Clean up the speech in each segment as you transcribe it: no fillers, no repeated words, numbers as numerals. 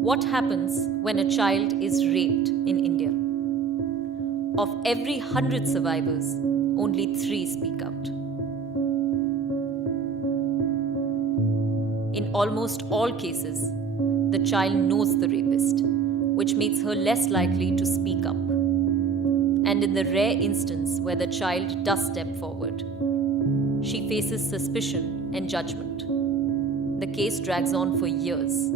What happens when a child is raped in India? Of every 100 survivors, only 3 speak out. In almost all cases, the child knows the rapist, which makes her less likely to speak up. And in the rare instance where the child does step forward, she faces suspicion and judgment. The case drags on for years.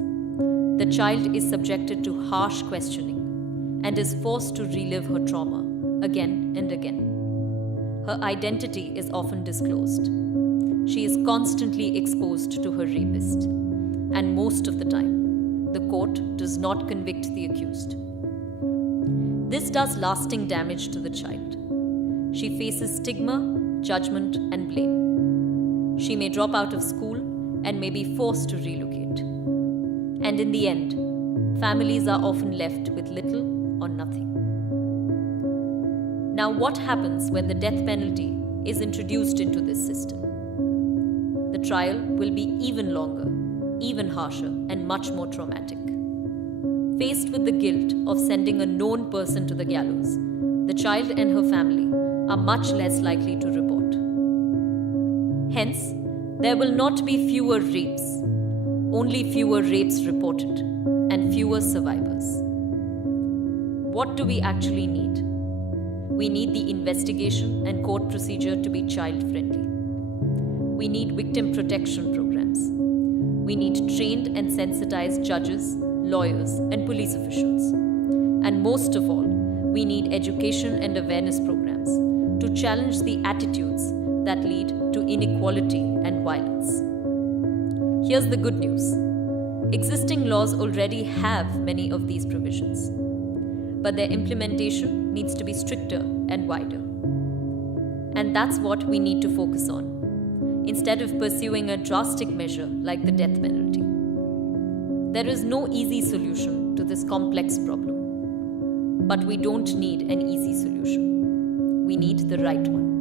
The child is subjected to harsh questioning and is forced to relive her trauma again and again. Her identity is often disclosed. She is constantly exposed to her rapist, and most of the time, the court does not convict the accused. This does lasting damage to the child. She faces stigma, judgment, and blame. She may drop out of school and may be forced to relocate. And in the end, families are often left with little or nothing. Now, what happens when the death penalty is introduced into this system? The trial will be even longer, even harsher, and much more traumatic. Faced with the guilt of sending a known person to the gallows, the child and her family are much less likely to report. Hence, there will not be fewer rapes, only fewer rapes reported, and fewer survivors. What do we actually need? We need the investigation and court procedure to be child-friendly. We need victim protection programs. We need trained and sensitized judges, lawyers, and police officials. And most of all, we need education and awareness programs to challenge the attitudes that lead to inequality and violence. Here's the good news. Existing laws already have many of these provisions, but their implementation needs to be stricter and wider. And that's what we need to focus on, instead of pursuing a drastic measure like the death penalty. There is no easy solution to this complex problem, but we don't need an easy solution. We need the right one.